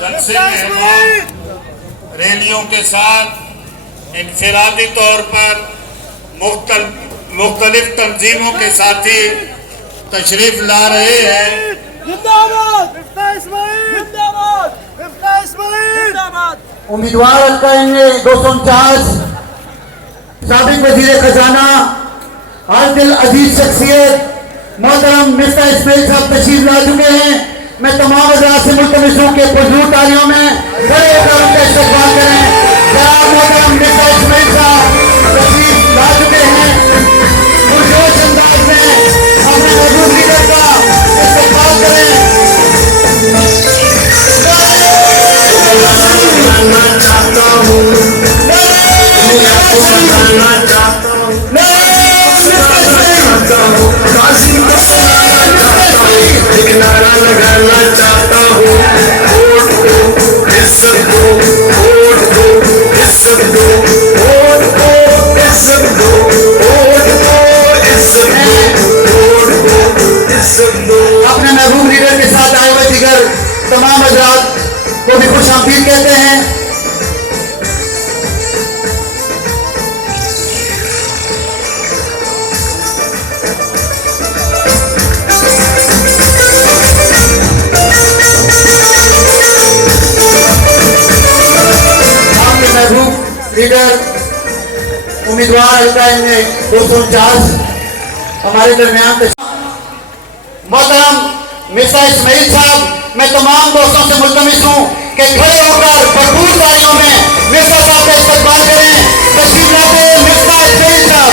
जलसे में रैलियों के साथ इनफरादी तौर पर मुख्तलिफ तंजीमों के साथी तशरीफ ला रहे हैं। उम्मीदवार करेंगे 249 साबिक वजीर खजाना आदिल अजीज शख्सियत मोहतरम मिफ्ता इस्माइल साहब तशरीफ ला चुके हैं। मैं तमाम हज़रात से मुल्तमिस हूं कि पुरजोर तालियों में खड़े होकर उनका इस्तकबाल करें। जनाब मोहतरम मिफ्ता इस्माइल साहब तशरीफ ला चुके हैं। पुरजोर अंदाज में अपने मौजूद लीडर का इस्तकबाल करें। नारा लगाना चाहता हूँ, वोट दो, इज्जत दो, वोट दो, इज्जत दो, वोट दो, इज्जत दो, वोट दो, इज्जत दो, वोट दो, इज्जत दो। अपने महबूब लीडर के साथ आए हुए दिगर तमाम हज़रात को भी खुश आमदीद कहते हैं। लीडर उम्मीदवार ने 249 हमारे दरमियान मोहतरम मिफ्ता इस्माइल साहब, मैं तमाम दोस्तों से मुल्तमिस हूँ कि खड़े होकर भरपूर तालियों में मिफ्ता साहब का इस्तकबाल करें। तशरीफ लाते हैं मिफ्ता इस्माइल साहब।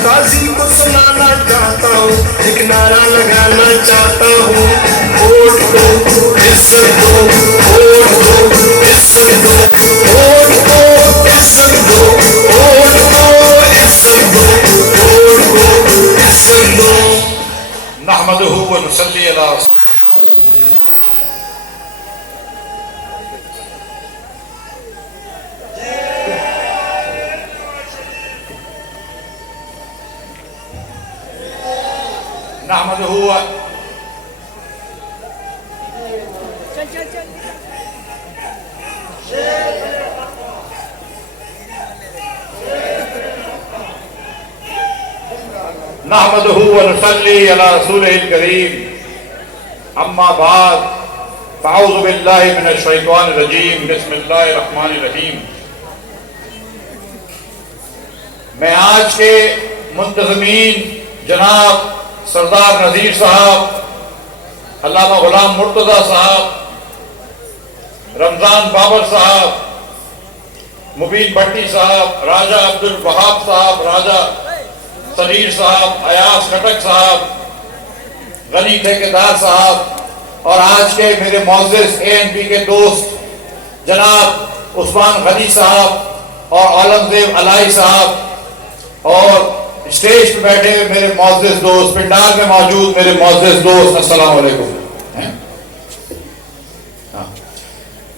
ताज़ीम को सुनाना चाहता हूँ, एक नारा लगाना चाहता हूँ, वोट दो, इज्जत दो, वोट दो, इज्जत दो, वोट दो, इज्जत दो, वोट दो, इज्जत दो, वोट दो, इज्जत दो। नहमदुहु व नुसल्ली अला नहमदुहु नहमदुहु व नुसल्ली अला रसूलिहिल करीम, अम्मा बाद, फ़अऊज़ु बिल्लाहि मिनश शैतानिर रजीम, बिस्मिल्लाहिर रहमानिर रहीम। मैं आज के मुंतज़मीन जनाब सरदार नज़ीर साहब, अल्लामा गुलाम मुर्तज़ा साहब, रमज़ान बाबर साहब, मुबीन भट्टी साहब, राजा अब्दुल वहाब साहब, राजा सरीर साहब, अयास खटक साहब, गनी ठेकेदार साहब और आज के मेरे मोअज़्ज़िज़ ANP के दोस्त जनाब उस्मान गनी साहब और औरंगजेब अलाई साहब और स्टेज पे बैठे हुए मेरे मोअज़्ज़िज़ दोस्त, पिंडार में मौजूद मेरे मोअज़्ज़िज़ दोस्त, अस्सलाम वालेकुम।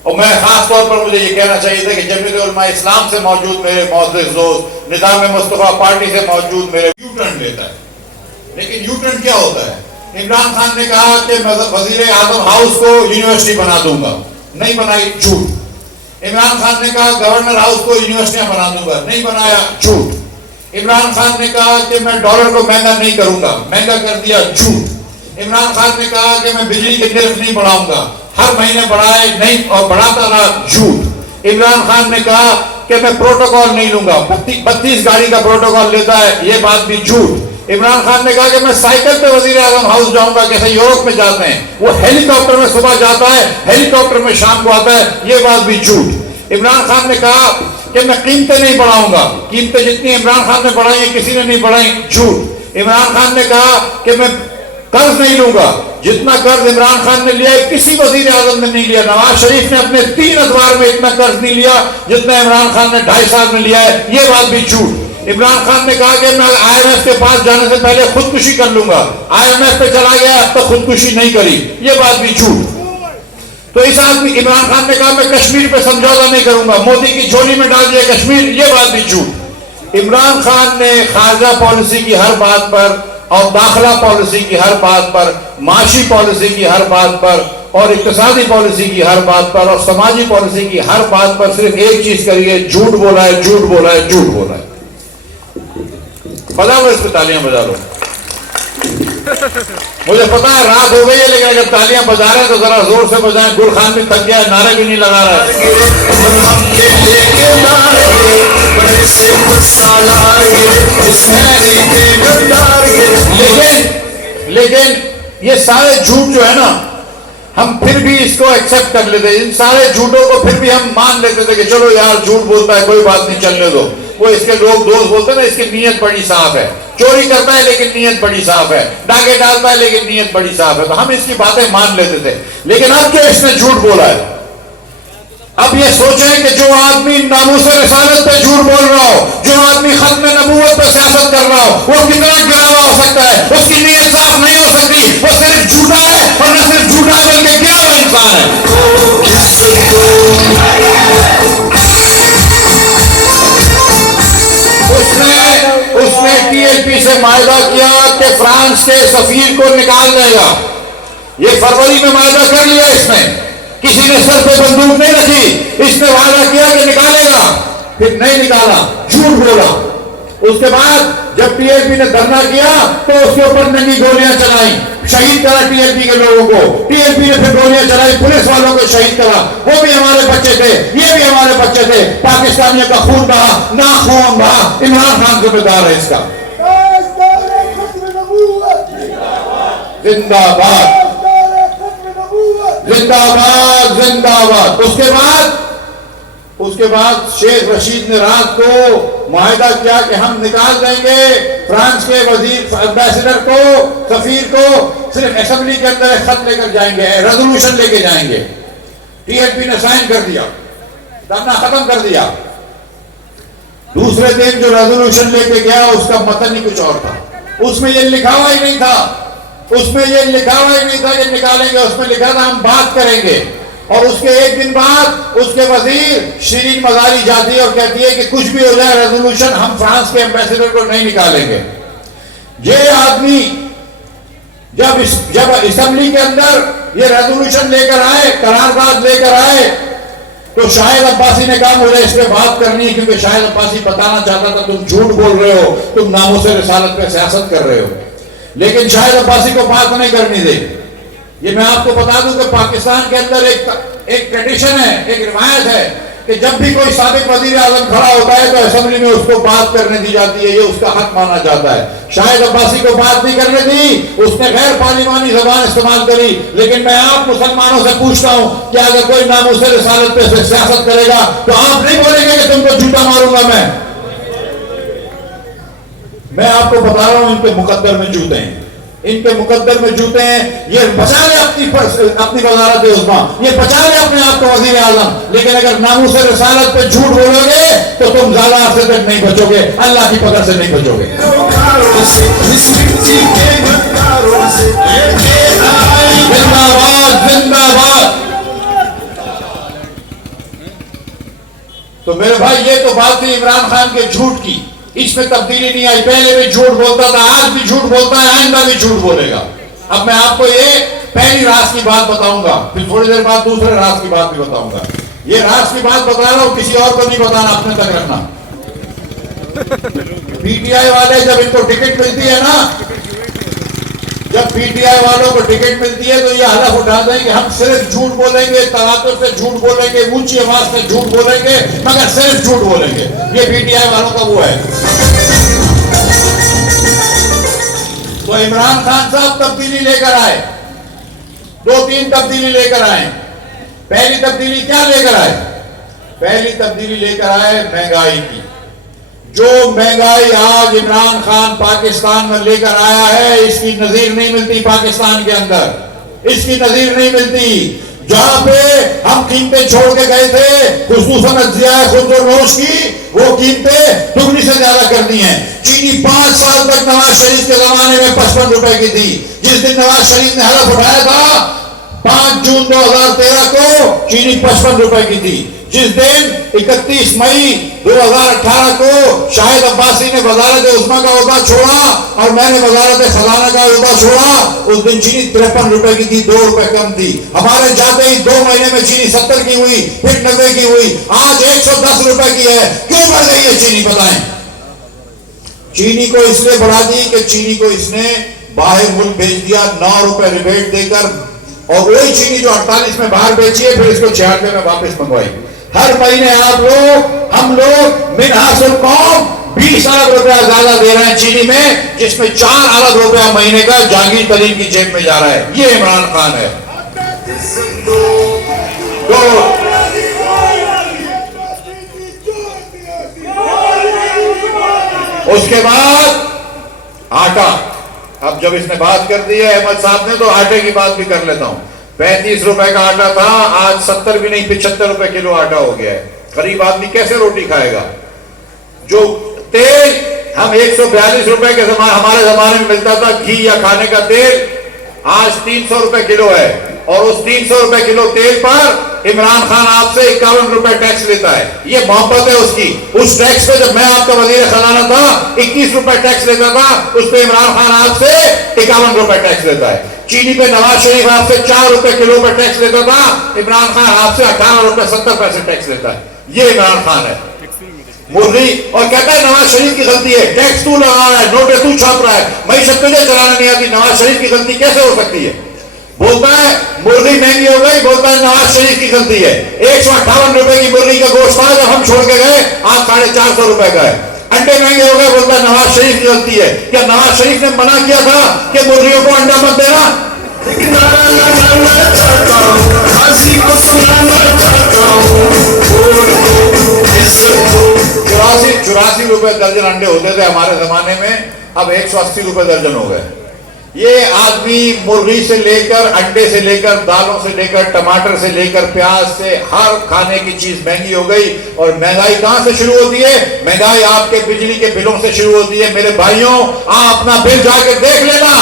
और मैं खास तौर पर मुझे ये कहना चाहिए था कि जमीयत उलमा इस्लाम से मौजूद मेरे मोअज़्ज़िज़ दोस्त, निज़ाम मुस्तफ़ा पार्टी से मौजूद मेरे यू टर्न लेता है। लेकिन यू टर्न क्या होता है? इमरान खान ने कहा कि मैं वज़ीर आज़म हाउस को यूनिवर्सिटी बना दूंगा, नहीं बनाई, झूठ। इमरान खान ने कहा गवर्नर हाउस को यूनिवर्सिटियां बना दूंगा, नहीं बनाया, झूठ। इमरान खान ने कहा कि मैं डॉलर को महंगा नहीं करूंगा, महंगा कर दिया, झूठ। इमरान खान ने कहा कि मैं बिजली के निर्ख नहीं बढ़ाऊंगा, हर महीने बढ़ाए नहीं और बढ़ाता रहा, झूठ। इमरान खान ने कहा कि मैं प्रोटोकॉल नहीं लूंगा, 32 गाड़ी का प्रोटोकॉल लेता है, ये बात भी झूठ। इमरान खान ने कहा कि मैं साइकिल पे वजीर आजम हाउस जाऊंगा, कैसे यूरोप में जाते हैं, वो हेलीकॉप्टर में सुबह जाता है, हेलीकॉप्टर में शाम को आता है, ये बात भी झूठ। इमरान खान ने कहा कि मैं कीमतें नहीं बढ़ाऊंगा, कीमतें जितनी इमरान खान ने बढ़ाई है किसी ने नहीं बढ़ाई, झूठ। इमरान खान ने कहा कि मैं कर्ज नहीं लूंगा, जितना कर्ज इमरान खान ने लिया है किसी वजीर आजम ने नहीं लिया। नवाज शरीफ ने अपने 3 अदवार में इतना कर्ज नहीं लिया जितना इमरान खान ने 2.5 साल में लिया है, ये बात भी झूठ। इमरान खान ने कहा कि मैं IMF के पास जाने से पहले खुदकुशी कर लूंगा, IMF पे चला गया तो खुदकुशी नहीं करी, ये बात भी झूठ। तो इस आदमी इमरान खान ने कहा मैं कश्मीर पे समझौता नहीं करूंगा, मोदी की झोली में डाल दिया कश्मीर, ये बात भी झूठ। इमरान खान ने खारजा पॉलिसी की हर बात पर और दाखिला पॉलिसी की हर बात पर, माशी पॉलिसी की हर बात पर और इक्तिसादी पॉलिसी की हर बात पर और समाजी पॉलिसी की हर बात पर सिर्फ एक चीज करी है, झूठ बोला है, झूठ बोला है, झूठ बोला है। बजा लो, इस पर तालियां बजा लो। मुझे पता है रात हो गई है, लेकिन अगर तालियां बजा रहे हैं तो जरा जोर से बजाएं। गुल खान भी थक गया है, नारे भी नहीं लगा रहा है। लेकिन ये सारे झूठ जो है ना, हम फिर भी इसको एक्सेप्ट कर लेते। इन सारे झूठों को फिर भी हम मान लेते थे कि चलो यार झूठ बोलता है, कोई बात नहीं, चलने दो। वो इसके लोग दोस्त बोलते ना, इसकी नीयत बड़ी साफ है, चोरी करता है लेकिन नीयत बड़ी साफ है, डाके डालता है लेकिन नीयत बड़ी साफ है, तो हम इसकी बातें मान लेते थे। लेकिन अब क्या इसने झूठ बोला है? अब ये सोचें कि जो आदमी नामूस रिसालत पे झूठ बोल रहा हो, जो आदमी खत्म नबूवत पे सियासत कर रहा हो, वो कितना गिरा हुआ हो सकता है? उसकी नीयत साफ नहीं हो सकती, वो सिर्फ झूठा है, और न सिर्फ झूठा बल्कि क्या हुआ इंसान है। उसने टीएलपी से मायदा किया कि फ्रांस के सफीर को निकाल देगा। ये फरवरी में मायदा कर लिया इसने, किसी ने सर पे बंदूक नहीं रखी, इसने वादा किया कि निकालेगा, फिर नहीं निकाला, झूठ बोला। उसके बाद जब टीएलपी ने धरना किया तो उसके ऊपर नंगी गोलियां चलाई, शहीद करा टीएलपी के लोगों को। टीएलपी ने फिर गोलियां चलाई, पुलिस वालों को शहीद करा। वो भी हमारे बच्चे थे, ये भी हमारे बच्चे थे। पाकिस्तानियों का खून बहा, ना खून बहा, इमरान खान जिम्मेदार है इसका। जिंदाबाद जिंदाबाद जिंदाबाद। उसके बाद शेख रशीद ने रात को मुआहिदा किया कि हम निकाल देंगे फ्रांस के वजीर एम्बेसडर को, सफीर को, सिर्फ असेंबली के अंदर एक खत लेकर जाएंगे, रेजोल्यूशन लेके जाएंगे। टीएलपी ने साइन कर दिया, धरना खत्म कर दिया। दूसरे दिन जो रेजोल्यूशन लेके गया उसका मतन ही कुछ और था, उसमें ये लिखा हुआ ही नहीं था, उसमें ये लिखा हुआ ही नहीं था कि निकालेंगे, उसमें लिखा था हम बात करेंगे। और उसके एक दिन बाद उसके वजीर शिरीन मजारी जाती है और कहती है कि कुछ भी हो जाए रेजोल्यूशन, हम फ्रांस के एम्बेसडर को नहीं निकालेंगे। ये आदमी जब असेंबली के अंदर ये रेजोल्यूशन लेकर आए, करारदाद लेकर आए, तो शाहिद अब्बासी ने कहा मुझे इस पे बात करनी है, क्योंकि शाहिद अब्बासी बताना चाहता था तुम झूठ बोल रहे हो, तुम नामों से रिसालत पे सियासत कर रहे हो। लेकिन शाहिद अब्बासी को बात नहीं करनी दी। ये मैं आपको बता दूं कि पाकिस्तान के अंदर एक ट्रेडिशन है, एक रिवायत है कि जब भी कोई साबिक वजीर आजम खड़ा होता है तो असेंबली में उसको बात करने दी जाती है, ये उसका हक माना जाता है। शाहिद अब्बासी को बात नहीं करने दी, उसने गैर पार्लिमानी जबान इस्तेमाल करी। लेकिन मैं आप मुसलमानों से पूछता हूं कि अगर कोई नामूस रिसालत पे सियासत करेगा तो आप नहीं बोलेंगे कि तुमको जूता मारूंगा मैं आपको बता रहा हूं इनके मुकद्दर में जूते हैं, इनके मुकद्दर में जूते हैं। ये बचा ले अपनी वजारत उस्मा, ये बचा ले अपने आप को वजीर आजम, लेकिन अगर नामूस रिसालत पे झूठ बोलोगे तो तुम ज्यादा अरसे तक नहीं बचोगे, अल्लाह की पकड़ से नहीं बचोगे। जिंदाबाद जिंदाबाद। तो मेरे भाई ये तो बात थी इमरान खान के झूठ की, इसमें तब्दीली नहीं आई। पहले भी झूठ बोलता था, आज भी झूठ बोलता है, आइंदा भी झूठ बोलेगा। अब मैं आपको ये पहली राज की बात बताऊंगा, फिर थोड़ी देर बाद दूसरे राज की बात भी बताऊंगा। ये राज की बात बता रहा हूं, किसी और को नहीं बताना, अपने तक रखना। पीटीआई वाले जब इनको टिकट मिलती है ना, जब पीटीआई वालों को टिकट मिलती है तो ये हलफ उठाते हैं कि हम सिर्फ झूठ बोलेंगे, तवातुर से झूठ बोलेंगे, ऊंची आवाज से झूठ बोलेंगे, मगर सिर्फ झूठ बोलेंगे। ये पीटीआई वालों का वो है। तो इमरान खान साहब तब्दीली लेकर आए, 2-3 तब्दीली लेकर आए। पहली तब्दीली क्या लेकर आए? पहली तब्दीली लेकर आए महंगाई की। जो महंगाई आज इमरान खान पाकिस्तान में लेकर आया है, इसकी नजीर नहीं मिलती पाकिस्तान के अंदर, इसकी नजीर नहीं मिलती। जहां पे हम कीमतें छोड़ के गए थे, खुसूसन अज्जिया खुदनोश की, वो कीमतें दुगनी से ज्यादा कर दी हैं। चीनी 5 साल तक नवाज शरीफ के जमाने में 55 रुपए की थी। जिस दिन नवाज शरीफ ने हलफ उठाया था 5 जून 2013 को चीनी 55 रुपए की थी। जिस दिन 31 मई 2018 को शाहिद अब्बासी ने वजारत उस्मा का ओहदा छोड़ा और मैंने वजारत खजाना का ओहदा छोड़ा, उस दिन चीनी 53 रुपए की थी, 2 रुपए कम थी। हमारे जाते ही 2 महीने में चीनी 70 की हुई, फिर 90 की हुई, आज 110 रुपए की है। क्यों बढ़ गई है चीनी, बताएं? चीनी को इसलिए बढ़ा दी कि चीनी को इसने बाहर मुल्क भेज दिया 9 रुपए रिबेट देकर, और वही चीनी जो 48 में बाहर बेची है फिर इसको 96 में वापस मंगवाई। हर महीने हम लोग मिनहासुल कौम 20 अरब रुपया ज्यादा दे रहे हैं चीनी में, जिसमें 4 अरब रुपया महीने का जहांगीर तरीन की जेब में जा रहा है। ये इमरान खान है। तो उसके बाद आटा, अब जब इसने बात कर दी है अहमद साहब ने, तो आटे की बात भी कर लेता हूं। 35 रुपए का आटा था, आज 70 भी नहीं 75 रुपए किलो आटा हो गया है। गरीब आदमी कैसे रोटी खाएगा? जो तेल हम 142 रुपए के हमारे जमाने में मिलता था घी या खाने का तेल, आज 300 रुपए किलो है, और उस 300 रुपए किलो तेल पर इमरान खान आपसे 51 रुपए टैक्स लेता है। ये मोहब्बत है उसकी। उस टैक्स पे जब मैं आपका वजीर खजाना था 21 रुपए टैक्स लेता था, उस पे इमरान खान आपसे 51 रुपए टैक्स लेता है। चीनी पे नवाज शरीफ आपसे 4 रुपए किलो पर टैक्स लेता था, इमरान खान आपसे 18 रुपए 70 पैसे टैक्स लेता है। ये इमरान खान है मुर्गी, और कहता है नवाज शरीफ की गलती है, टैक्स तू लगा रहा है, नोटे तू छाप रहा है, मईशत तुझे चलाने नहीं आती, नवाज शरीफ की गलती कैसे हो सकती है? बोलता है मुर्गी महंगी हो गई, बोलता है नवाज शरीफ की गलती है। 158 रुपए की मुर्गी का गोश्त था जब हम छोड़ के गए, आज 450 रुपए का है। अंडे महंगे हो गए, बोलता है नवाज शरीफ की गलती है। क्या नवाज शरीफ ने मना किया था कि मुर्गियों को अंडा मत देना? नारा लगाना चाहता हूँ, फांसी को सुनाना चाहता हूँ, 84 रुपए दर्जन अंडे होते थे हमारे जमाने में, अब 180 रुपए दर्जन हो गए। ये आदमी मुर्गी से लेकर, अंडे से लेकर, दालों से लेकर, टमाटर से लेकर, प्याज से, हर खाने की चीज महंगी हो गई। और महंगाई कहां से शुरू होती है? महंगाई आपके बिजली के बिलों से शुरू होती है। मेरे भाइयों, आप अपना बिल जाके देख लेना।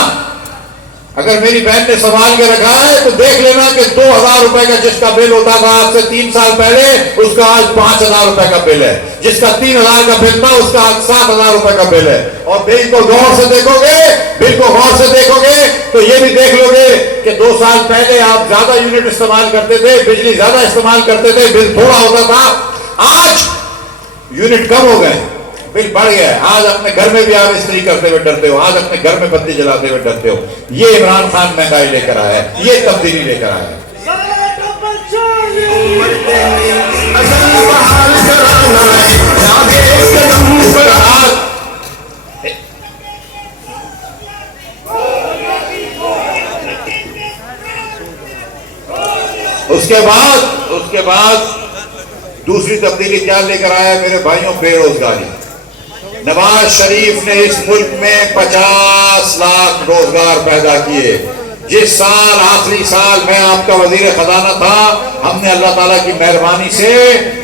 अगर मेरी बहन ने संभाल के रखा है तो देख लेना कि 2000 रुपए का जिसका बिल होता था आज से 3 साल पहले, उसका आज 5000 रुपए का बिल है। जिसका 3000 का बिल था, उसका आज 7000 रुपए का बिल है। और बिल को गौर से देखोगे, तो ये भी देख लोगे कि 2 साल पहले आप ज्यादा यूनिट इस्तेमाल करते थे, बिजली ज्यादा इस्तेमाल करते थे, बिल थोड़ा होता था। आज यूनिट कम हो गए, बिल बढ़ गया है। आज अपने घर में भी आप इस्त्री करते हुए डरते हो, आज अपने घर में बत्ती जलाते हुए डरते हो। ये इमरान खान महंगाई लेकर आया है, ये तब्दीली लेकर आया है। उसके बाद दूसरी तब्दीली क्या लेकर आया मेरे भाइयों? बेरोजगारी। नवाज शरीफ ने इस मुल्क में 50 लाख रोजगार पैदा किए। जिस साल, आखिरी साल मैं आपका वजीर खजाना था, हमने अल्लाह ताला की मेहरबानी से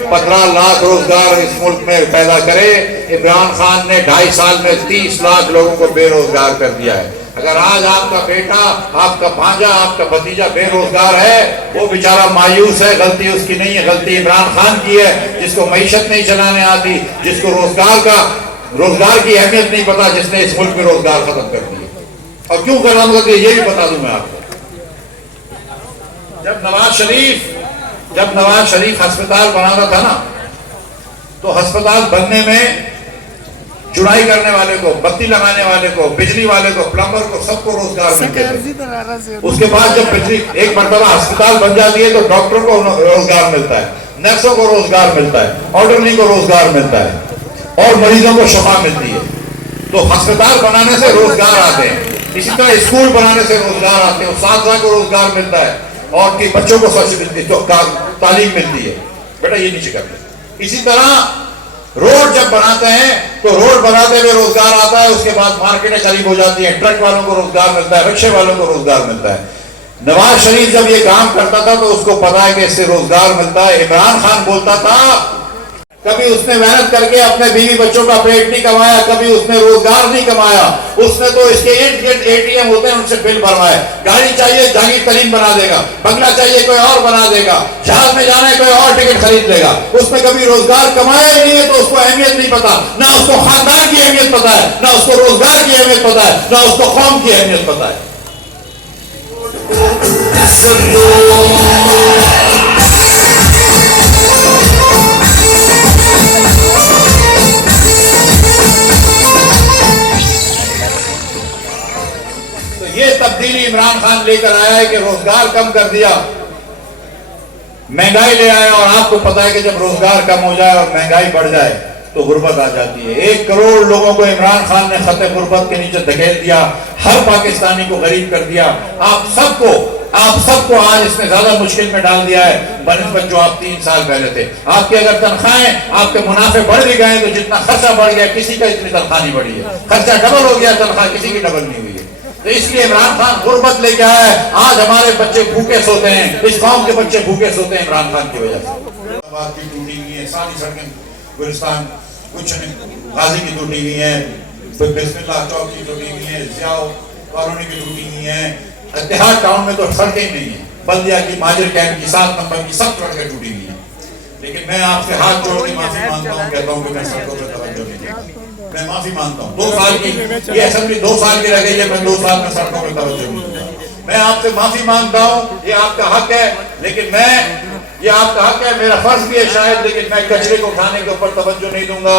15 लाख रोजगार इस मुल्क में पैदा करे। इमरान खान ने 2.5 साल में 30 लाख लोगों को बेरोजगार कर दिया है। अगर आज आपका बेटा, आपका भांजा, आपका भतीजा बेरोजगार है, वो बेचारा मायूस है, गलती उसकी नहीं है, गलती इमरान खान की है, जिसको मईशत नहीं चलाने आती, जिसको रोजगार की अहमियत नहीं पता, जिसने इस मुल्क में रोजगार खत्म कर दिया। और क्यों खत्म कर दिया ये भी बता दूं मैं आपको। जब नवाज शरीफ अस्पताल बनाना था ना, तो अस्पताल बनने में चुनाई करने वाले को, बत्ती लगाने वाले को, बिजली वाले को, प्लम्बर को, सबको रोजगार मिलते थे। उसके बाद जब बिजली एक मरतबा अस्पताल बन जाती है तो डॉक्टरों को रोजगार मिलता है, नर्सों को रोजगार मिलता है, ऑर्डरली को रोजगार मिलता है, और मरीजों को शफा मिलती है। तो अस्पताल बनाने से रोजगार आते हैं। इसी तरह स्कूल बनाने से रोजगार आते हैं, साथ को रोजगार मिलता है, और कि बच्चों को तालीम मिलती है। बेटा ये नीचे करते। इसी तरह रोड जब बनाते हैं तो रोड बनाते हुए रोजगार आता है, उसके बाद मार्केटें करीब हो जाती हैं, ट्रक वालों को रोजगार मिलता है, रिक्शे वालों को रोजगार मिलता है। नवाज शरीफ जब ये काम करता था तो उसको पता है कि इससे रोजगार मिलता है। इमरान खान बोलता था कभी उसने मेहनत करके अपने बीवी बच्चों का पेट नहीं कमाया, कभी उसने रोजगार नहीं कमाया। उसने तो इसके इर्द गिर्द एटीएम होते हैं, उनसे बिल भरवाए। गाड़ी चाहिए जहांगीर तरीन बना देगा, बंगला चाहिए कोई और बना देगा, जहाज में जाना है कोई और टिकट खरीद लेगा। उसने कभी रोजगार कमाया ही नहीं है, तो उसको अहमियत नहीं पता, ना उसको खानदान की अहमियत पता है, ना उसको रोजगार की अहमियत पता है, ना उसको कौम की अहमियत पता है। ये तब्दीली इमरान खान लेकर आया है कि रोजगार कम कर दिया, महंगाई ले आया। और आपको पता है कि जब रोजगार कम हो जाए और महंगाई बढ़ जाए तो गुर्बत आ जाती है। 1 करोड़ लोगों को इमरान खान ने खते गुर्बत के नीचे धकेल दिया, हर पाकिस्तानी को गरीब कर दिया। आप सबको आज इसने ज्यादा मुश्किल में डाल दिया है बनिस्बत जो आप 3 साल पहले थे। आपकी अगर तनख्वाहें, आपके मुनाफे बढ़ भी गए तो जितना खर्चा बढ़ गया, किसी का इतनी तनख्वाह नहीं बढ़ी है। खर्चा डबल हो गया, तनख्वाह किसी की डबल नहीं हुई है। तो इसलिए इमरान खान गुर्बत लेके आया है। आज हमारे बच्चे भूखे सोते हैं, इस कौम के बच्चे भूखे सोते हैं इमरान खान की वजह से। बात की टूटी हुई है, सारी सड़कें गुलिस्तान कुछ गाजी की टूटी हुई है, बिस्मिल्लाह चौक की टूटी हुई है, जियाओ कॉलोनी की टूटी हुई है, इत्तेहाद टाउन में तो सड़कें ही नहीं है। बल्दिया की, माजिर कैंप की, 7 नंबर की सब सड़कें टूटी हुई है। लेकिन मैं आपसे हाथ जोड़ के माफी मांगता हूँ, कहता हूँ कि मैं सड़कों पर तवज्जो नहीं देता। मैं माफी मांगता हूँ। 2 साल की ये असेंबली 2 साल की रह गई है, मैं 2 साल में सड़कों पर तवज्जो नहीं दूंगा। मैं आपसे माफी मांगता हूँ, ये आपका हक है, लेकिन ये आपका हक है, मेरा फर्ज भी है शायद, लेकिन मैं कचरे को उठाने के ऊपर तवज्जो नहीं दूंगा,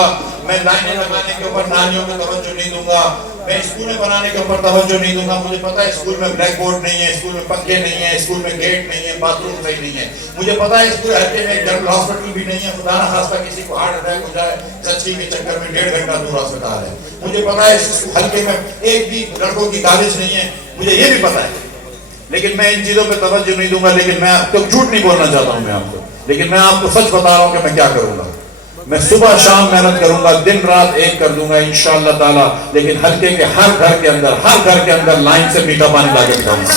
मैं लाइनें लगाने के ऊपर, नालियों में तवज्जो नहीं दूंगा, मैं स्कूलें बनाने के ऊपर तवज्जो नहीं दूंगा। मुझे पता है स्कूल में ब्लैक बोर्ड नहीं है, स्कूल में पंखे नहीं है, स्कूल में गेट नहीं है, बाथरूम सही नहीं है। मुझे पता है स्कूल हल्के में जनरल हॉस्पिटल भी नहीं है, खुदा ना खास्ता किसी को हार्ट अटैक हो जाए, सच्ची के चक्कर में 1.5 घंटा दूर अस्पताल है। मुझे पता है हल्के में एक भी लड़कों की कॉलेज नहीं है, मुझे ये भी पता है। लेकिन मैं इन चीजों पे तवज्जो नहीं दूंगा। लेकिन मैं तो झूठ नहीं बोलना चाहता हूं मैं आपको, लेकिन मैं आपको सच बता रहा हूं कि मैं क्या करूंगा। मैं सुबह शाम मेहनत करूंगा, दिन रात एक कर दूंगा इंशाअल्लाह ताला। लेकिन हल्के के हर घर के अंदर लाइन से मीठा पानी ला के दिखाऊंगा।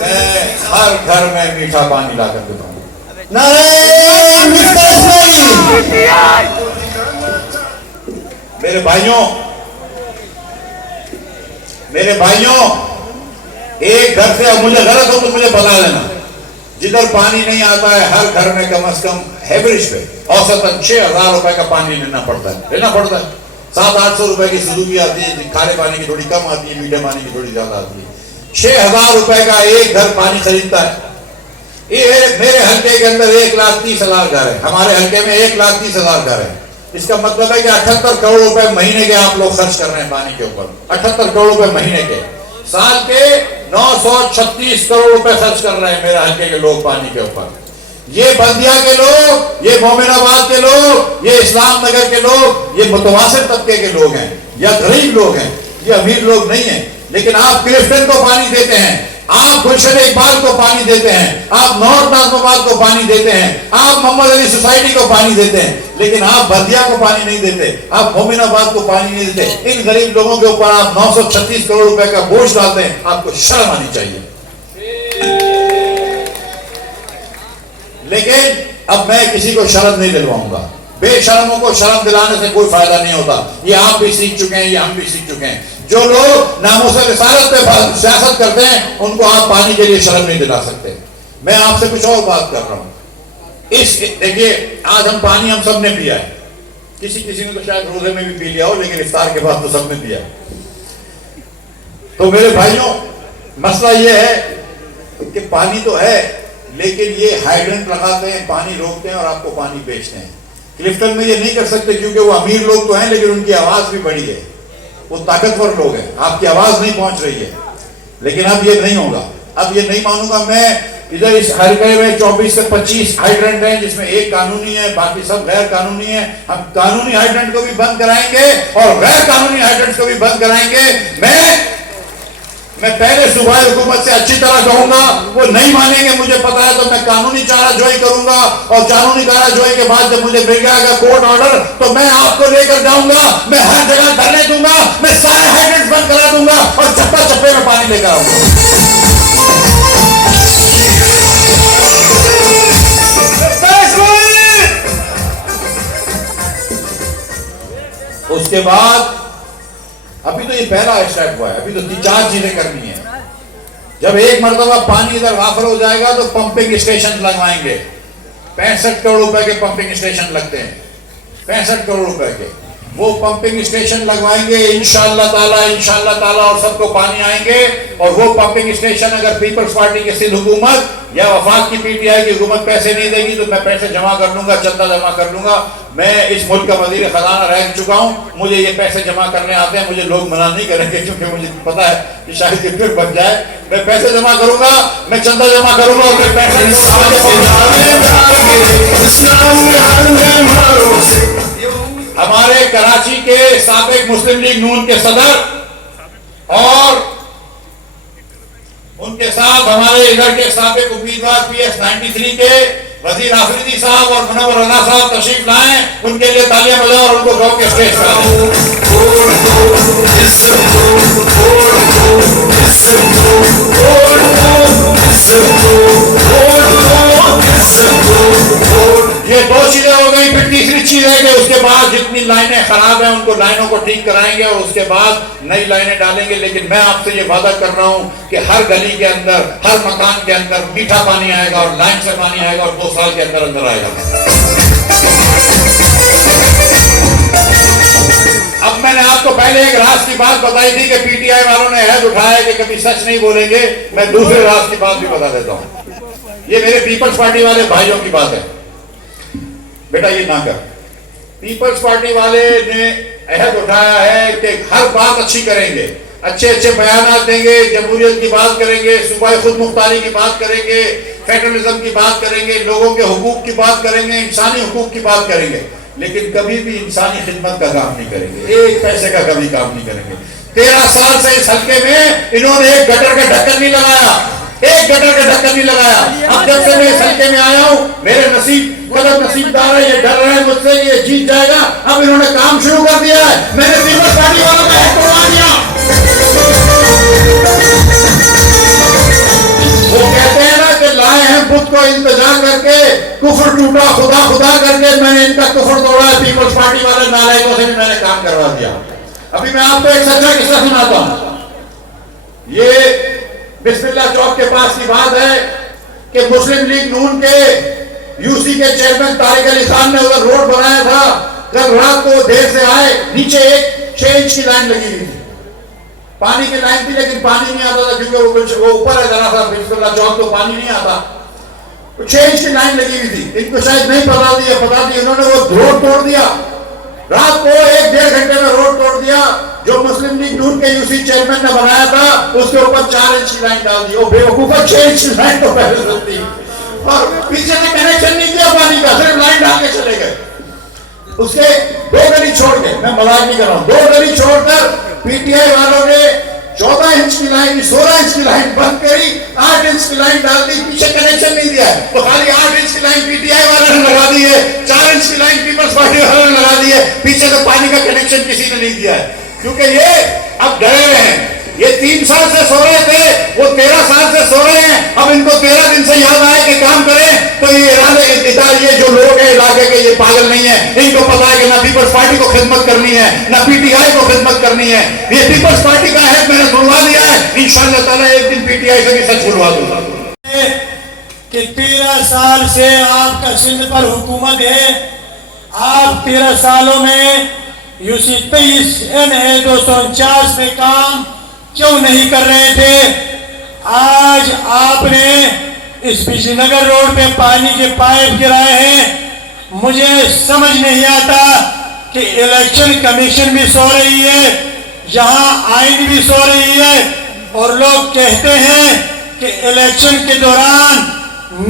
मैं हर घर में मीठा पानी ला कर दिखाऊंगा। नारे मिफ्ता इस्माइली। मेरे भाइयों, एक घर से, अब मुझे गलत हो तो मुझे बता देना, जिधर पानी नहीं आता है हर घर में कम से कम एवरेज पे औसतन 6,000 रुपए का पानी लेना पड़ता है। 700-800 रुपए की सुजुकी आती है, खारे पानी की थोड़ी कम आती है, मीठे पानी की थोड़ी ज्यादा आती है। 6,000 रुपए का एक घर पानी खरीदता है। ये मेरे हल्के के अंदर 1,30,000 घर है, हमारे हल्के में 1,30,000 घर है। इसका मतलब है कि 78 करोड़ रुपए महीने के आप लोग खर्च कर रहे हैं पानी के ऊपर। 78 करोड़ रुपए महीने के, साल के 936 करोड़ रुपए खर्च कर रहे हैं मेरे हल्के के लोग पानी के ऊपर। ये बल्दिया के लोग, ये मोमिनाबाद के लोग, ये इस्लाम नगर के लोग, ये मुतवासित तबके के लोग हैं या गरीब लोग हैं, ये अमीर लोग नहीं है। लेकिन आप क्लिफ्टन को पानी देते हैं, आप गुलशन इकबाल को पानी देते हैं, आप नॉर्थ नाजमाबाद को पानी देते हैं, आप मोहम्मद अली सोसाइटी को पानी देते हैं, लेकिन आप बल्दिया को पानी नहीं देते, आप मोमिनाबाद को पानी नहीं देते। इन गरीब लोगों के ऊपर आप 936 करोड़ रुपए का बोझ डालते हैं। आपको शर्म आनी चाहिए। लेकिन अब मैं किसी को शर्म नहीं दिलवाऊंगा। बेशर्मों को शर्म दिलाने से कोई फायदा नहीं होता। ये आप भी सीख चुके हैं, ये हम भी सीख चुके हैं। जो लोग नामोस रिसालत पे सियासत करते हैं, उनको आप पानी के लिए शर्म नहीं दिला सकते। मैं आपसे कुछ और बात कर रहा हूं। देखिए, आज हम पानी हम सब ने पिया है, किसी ने तो शायद रोजे में भी पी लिया हो, लेकिन इफ्तार के बाद तो सबने पिया। तो मेरे भाइयों, मसला ये है कि पानी तो है, लेकिन ये हाइड्रेंट लगाते हैं, पानी रोकते हैं और आपको पानी बेचते हैं। क्लिफ्टन में ये नहीं कर सकते क्योंकि वो अमीर लोग तो हैं, लेकिन उनकी आवाज भी बड़ी है, वो ताकतवर लोग हैं, आपकी आवाज नहीं पहुंच रही है। लेकिन अब ये नहीं होगा, अब ये नहीं मानूंगा मैं। इधर इस हल्के में 24 से 25 हाइड्रेंट हैं, जिसमें एक कानूनी है, बाकी सब गैर कानूनी है। हम कानूनी हाइड्रेंट को भी बंद कराएंगे और गैर कानूनी हाइड्रेंट को भी बंद कराएंगे। मैं पहले सूबाई हुकूमत से अच्छी तरह कहूंगा, वो नहीं मानेंगे मुझे पता है, तो मैं कानूनी चाराजोई करूंगा। और कानूनी चाराजोई के बाद जब मुझे मिल जाएगा कोर्ट ऑर्डर, तो मैं आपको लेकर जाऊंगा, मैं हर जगह धरने दूंगा, मैं सारे हाइड्रेंट बंद करा दूंगा और चप्पा चप्पे में पानी लेकर आऊंगा। उसके बाद अभी तो ये पहला स्टेप हुआ है, अभी तो 4 चीजें करनी है। जब एक मरतबा पानी इधर वाफर हो जाएगा तो पंपिंग स्टेशन लगवाएंगे। 65 करोड़ रुपए के पंपिंग स्टेशन लगते हैं, 65 करोड़ रुपए के। वो पंपिंग स्टेशन लगवाएंगे इंशाअल्लाह ताला, और सबको पानी आएंगे। और वो पंपिंग स्टेशन अगर पीपल्स पार्टी की सिंध हुकूमत या वफाक की पीटीआई की हुकूमत पैसे नहीं देगी तो मैं पैसे जमा कर लूंगा, चंदा जमा कर लूंगा। मैं इस मुल्क का वजीर खजाना रह चुका हूँ, मुझे ये पैसे जमा करने आते हैं। मुझे लोग मना नहीं करेंगे क्योंकि मुझे पता है कि शायद ये फिर बन जाए। मैं पैसे जमा करूंगा, मैं चंदा जमा करूंगा और फिर पैसे हमारे कराची के साबिक मुस्लिम लीग नून के सदर और उनके साथ हमारे इधर के साबिक उम्मीदवार PS 93 के वजीर आफरीदी साहब और मुनव्वर रज़ा साहब तशरीफ लाएं। उनके लिए तालियां बजाओ और उनको गाँव के स्टेज ये 2 चीजें हो गई। फिर तीसरी चीज है कि उसके बाद जितनी लाइनें खराब हैं उनको लाइनों को ठीक कराएंगे और उसके बाद नई लाइनें डालेंगे। लेकिन मैं आपसे ये वादा कर रहा हूं कि हर गली के अंदर, हर मकान के अंदर मीठा पानी आएगा और लाइन से पानी आएगा और 2 साल के अंदर अंदर आएगा। अब मैंने आपको पहले एक राज की बात बताई थी कि पीटीआई वालों ने अहद उठाया कि कभी सच नहीं बोलेंगे। मैं दूसरे राज की बात भी बता देता हूं। ये मेरे पीपल्स पार्टी वाले भाइयों की बात है, बेटा ये ना कर। पीपल्स पार्टी वाले ने अहद उठाया है कि हर बात अच्छी करेंगे, अच्छे अच्छे बयान देंगे, जमहूरियत की बात करेंगे, सूबाई खुद मुख्तारी की बात करेंगे, फेडरलिज्म की बात करेंगे, लोगों के हुकूक की बात करेंगे, इंसानी हुकूक की बात करेंगे। लेकिन कभी भी इंसानी खिदमत का काम नहीं करेंगे, एक पैसे का कभी काम नहीं करेंगे। 13 साल से इस हल्के में इन्होंने एक गटर का ढक्कन नहीं लगाया, एक गटर का ढक्कन नहीं लगाया। अब जब से मैं इस हल्के में आया हूं, मेरे नसीबदार है, ये डर रहे हैं मुझसे ये जीत जाएगा। अब इन्होंने काम शुरू कर दिया है। मैंने पीपल्स पार्टी वालों का हक तोड़वा दिया। वो कहते हैं ना कि लाए हैं बुत को इंतजा करके, कुफर टूटा खुदा खुदा करके। मैंने इनका कुफर तोड़ा है। पीपल्स पार्टी वाले नालायकों से भी मैंने काम करवा दिया। अभी मैं आपको एक सच्चा किस्सा सुनाता हूं। ये बिस्मिल्लाह चौक के पास की बात है कि मुस्लिम लीग नून के यूसी के चेयरमैन तारिक अली खान ने उधर रोड बनाया था। कल रात को देर से आए, नीचे एक 6 इंच की लाइन लगी हुई थी, पानी की लाइन थी, लेकिन पानी नहीं आता था क्योंकि वो ऊपर है जरा सा बिस्मिल्लाह चौक, तो पानी नहीं आता। तो 6 इंच की लाइन लगी हुई थी। इनको शायद नहीं पता थी, इन्होंने वो रोड तोड़ दिया। रात को 1-1.5 घंटे में रोड तोड़ दिया। जो मुस्लिम लीग नून के यूसी चेयरमैन ने बनाया था उसके ऊपर 4 इंच की लाइन डाल दी। वो बेवकूफा 6 इंच की लाइन तो पहले चलती और पीछे से कनेक्शन नहीं किया पानी का, सिर्फ लाइन डाल के चले गए। उसके 2 गली छोड़ के, मैं मजाक नहीं कर रहा हूं, 2 गली छोड़कर पीटीआई वालों ने 14 इंच की लाइन, 16 इंच की लाइन बंद करी, 8 इंच की लाइन डाल दी। पीछे कनेक्शन नहीं दिया है, तो खाली 8 इंच की लाइन पीटीआई वालों ने लगा दी है, 4 इंच की लाइन पीपल्स पार्टी वालों ने लगा दी है। पीछे तो पानी का कनेक्शन किसी ने नहीं दिया है क्योंकि ये अब डरे हुए हैं। ये 3 साल से सो रहे थे, वो 13 साल से सो रहे हैं। अब इनको 13 दिन से याद आए कि काम करें, तो ये जो लोग हैं इलाके के, ये पागल नहीं है। इनको पता है कि ना पीपल्स पार्टी को खिदमत करनी है, ना पीटीआई को खिदमत करनी है। ये पीपल्स पार्टी का है, मैंने बुलवा दिया है। इंशाअल्लाह ताला एक दिन पीटीआई से भी सच बुलवा दूंगा कि 13 साल से आपका सिंध पर हुकूमत है। आप 13 सालों में यूसी 23 NA 249 में काम क्यों नहीं कर रहे थे? आज आपने इस बिजलीनगर रोड पे पानी के पाइप गिराए हैं। मुझे समझ नहीं आता कि इलेक्शन कमीशन भी सो रही है, यहाँ आइन भी सो रही है, और लोग कहते हैं कि इलेक्शन के दौरान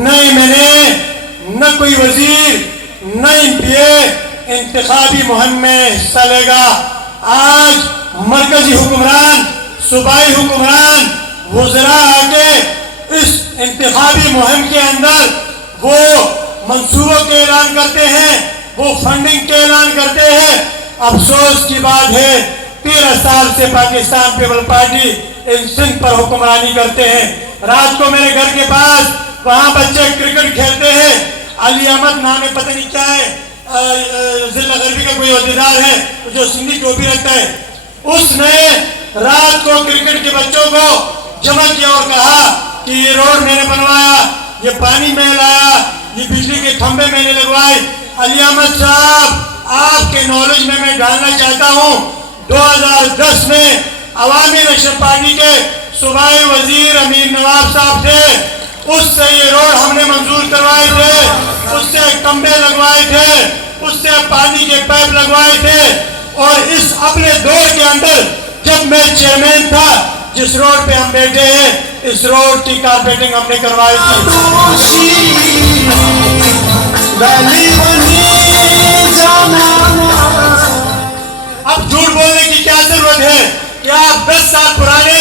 न MNA, न कोई वजीर, न MPA इंतखाबी मुहिम में हिस्सा लेगा। आज मरकजी हुक्मरान, सूबाई हुक्मरान, वज़रा आके इस इंतखाबी मुहिम के अंदर वो मंसूबों के ऐलान करते हैं, वो फंडिंग के ऐलान करते हैं। अफसोस की बात है 13 साल से Pakistan people party in Sindh पर हुक्मरानी करते हैं। रात को मेरे घर के पास वहां बच्चे क्रिकेट खेलते हैं, अली अहमद नाम है, पता नहीं क्या है, जिला गरबी का कोई अहदेदार है जो सिंधी टोपी रखता है, उसने रात को क्रिकेट के बच्चों को जमा किया और कहा कि ये रोड मैंने बनवाया, ये पानी मैं लाया, ये बिजली के खंभे मैंने लगवाए। अली अहमद साहब, आपके नॉलेज में मैं डालना चाहता हूँ, 2010 में अवामी नेशनल पार्टी के सूबाई वजीर अमीर नवाब साहब थे, उससे ये रोड हमने मंजूर करवाए थे, उससे खंभे लगवाए थे, उससे पानी के पाइप लगवाए थे। और इस अपने दौर के अंदर जब मैं चेयरमैन था, जिस रोड पे हम बैठे हैं, इस रोड की कारपेटिंग हमने करवाई थी। अब झूठ बोलने की क्या जरूरत है कि आप 10 साल पुराने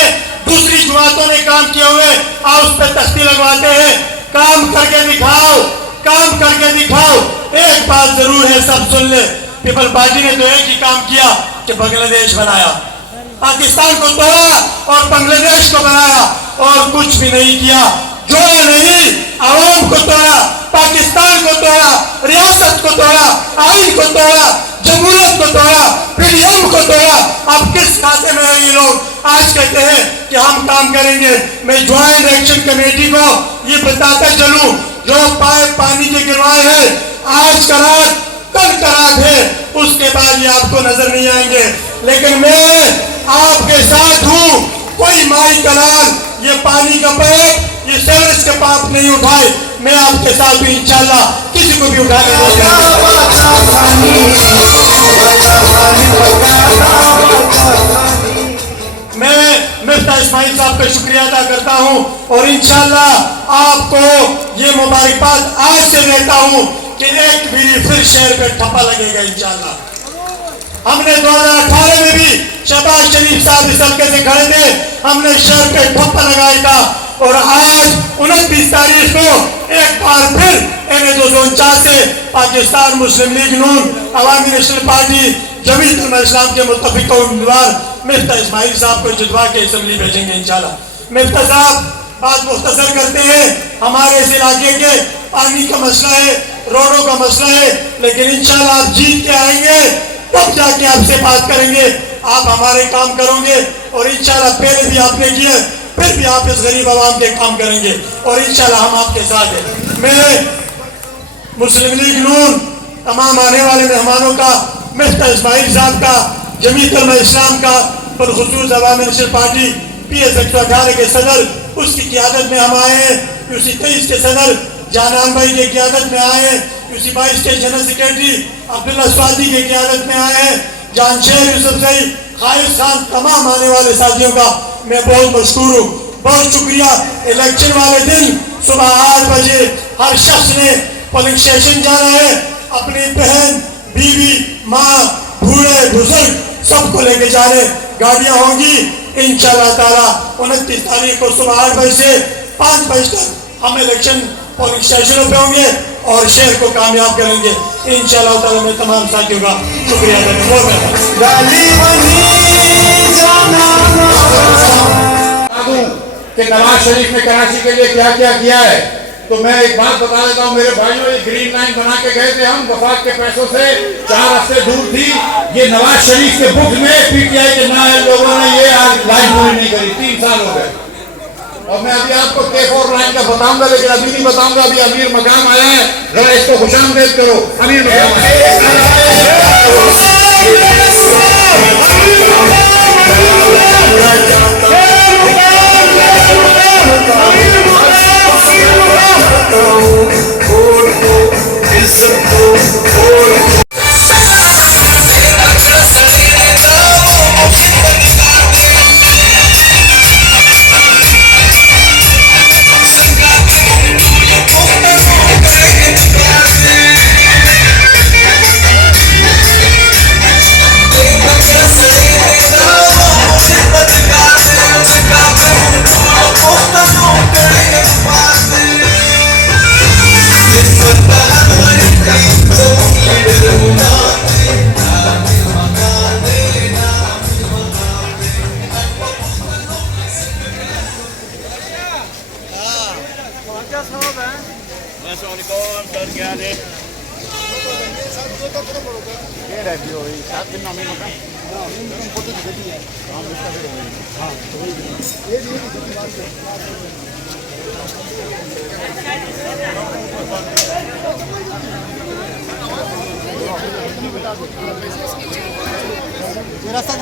दूसरी जमातों ने काम किए हुए आप उस पर तख्ती लगवाते हैं। काम करके दिखाओ, काम करके दिखाओ। एक बात जरूर है, सब सुन ले, पीपल पार्टी ने तो एक ही काम किया कि बांग्लादेश बनाया, पाकिस्तान को तोड़ा और बांग्लादेश को बनाया, और कुछ भी नहीं किया। जोड़ा नहीं, आवाम को तोड़ा, पाकिस्तान को तोड़ा, रियासत को तोड़ा, आइन को तोड़ा, जमहूरियत को तोड़ा, पीडीएम को तोड़ा। अब किस खाते में है ये लोग? आज कहते हैं कि हम काम करेंगे। मैं ज्वाइंट एक्शन कमेटी को ये बताता चलूं, जो पाइप पानी के गिरवाए हैं, आज का रात कल का रात है, उसके बाद ये आपको नजर नहीं आएंगे। लेकिन मैं आपके साथ हूँ। कोई माई कलाल ये पानी का पाइप, ये सर्विस के पाइप नहीं उठाए, मैं आपके साथ भी इंशाल्लाह किसी को भी उठाने नहीं मैं मिफ्ता इस्माइल साहब का शुक्रिया अदा करता हूं और इंशाल्लाह आपको ये मुबारकबाद आज से देता हूं कि एक भी फिर शहर पे ठप्पा लगेगा इंशाल्लाह। हमने 2018 में भी शहबाज शरीफ साहब इस हल्के से खड़े थे, हमने शहर पे ठप्पा लगाया था, और आज 29 तारीख को एक बार फिर NA-249 से पाकिस्तान मुस्लिम लीग नून, अवामी नेशनल पार्टी, जमीयत उलमा इस्लाम के मुत्तफिक उम्मीदवार मिफ्ता इस्माइल साहब को जितवा के असेंबली भेजेंगे इंशाल्लाह। मिफ्ता साहब बात मुख्तसर करते हैं, हमारे इस इलाके के पानी का मसला है, रोडों का मसला है, लेकिन इंशाल्लाह आप जीत के आएंगे तब जाके आपसे बात करेंगे, आप हमारे काम करोगे, और इंशाल्लाह पहले भी आपने किए, फिर भी आप इस गरीब आवाम के काम करेंगे, और इंशाल्लाह हम आपके साथ हैं। मैं मुस्लिम लीग नून तमाम आने वाले मेहमानों का, मिफ्ता इस्माइल साहब का, जमीयत उलमा इस्लाम का, बिलखुसूस अवामी नेशनल पार्टी PS 118 के सदर, उसकी क़ियादत में हम आए हैं, UC 23 के सदर जानान भाई की क़ियादत में आए हैं, UC 22 के जनरल सेक्रेटरी अब्दुल्ला स्वादी की क़ियादत में आए हैं, जानशेर यूसुफ सईद, खालिद खान, तमाम आने वाले साथियों का मैं बहुत मशकूर हूँ, बहुत शुक्रिया। इलेक्शन वाले दिन सुबह 8 बजे हर शख्स ने पोलिंग स्टेशन जाना है, अपनी बहन, बीवी, माँ, बूढ़े, बुजुर्ग सबको लेके जा रहे, गाड़ियाँ होंगी इंशाल्लाह ताला। 29 तारीख को सुबह 8 बजे से 5 बजे तक हम इलेक्शन पोलिंग स्टेशनों पे होंगे और शहर को कामयाब करेंगे इंशाल्लाह ताला। मैं तमाम साथियों का शुक्रिया अदा कि नवाज शरीफ ने कराची के लिए क्या क्या किया है, तो मैं एक बात बता देता हूँ मेरे भाइयों, ये ग्रीन लाइन बना के गए थे हम वफाक के पैसों से, 4 हफ्ते दूर थी। ये नवाज शरीफ के बुक में PTI के नायब लोगों ने ये आज लाइन पूरी नहीं करी, 3 साल हो गए। और मैं अभी आपको K4 लाइन का बताऊंगा, लेकिन अभी नहीं बताऊंगा, अभी अमीर मकाम आया है, जरा इसको खुशामदीद करो। अमीर मकाम Mas on the call, रास्ता